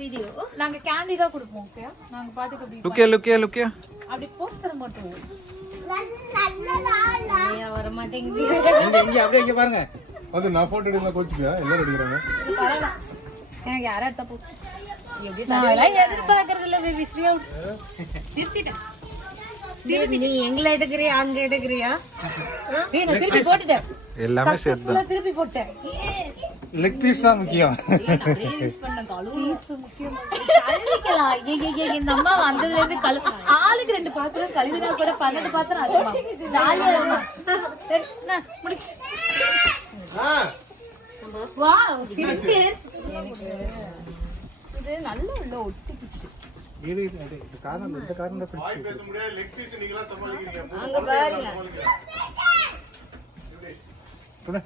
Video. நாங்க candy தான் கொடுப்போம். ஓகே நாங்க பாட்டுக்கு லுக்கியா அப்படி போஸ்டர் மட்டும் வர மாட்டேங்குது. இங்க அப்படியே இங்க பாருங்க. அது நான் போட்டோ எடுக்கலாம் கோச்சுக்கியா எல்லாரும் எடுக்கறாங்க. பரவாயில்ல எனக்கு யாரா எடுத்தா போ. நான் எல்லாம் எதிர்பார்க்கறது இல்ல பேபி ஃப்ரீயா திருத்திட்டேன். நீ எங்கள எடுக்கறியா அங்க எடுக்கறியா? நான் திருப்பி போட்டுட்டேன். எல்லாமே சேர்த்து திருப்பி போட்டேன். லெக் பீஸ் தான் முக்கியம். கழுவிக்கலாம். இந்த அம்மா வந்ததுல இருந்து ஆளுக்கு 2 பாத்திரம் கழுவினா கூட 12 பாத்திரம் ஆச்சுமா. ஜாலியா இருக்கும். முடிச்சு. வாவ் திருப்பி இது நல்ல உள்ள ஒட்டிக்கிச்சு. இது காரணம் இந்த காரணம் தான் வாய் பேச முடியாது லெக் பீஸ் நீங்களா சமாளிக்கிறீங்க. அங்க பாருங்க. புட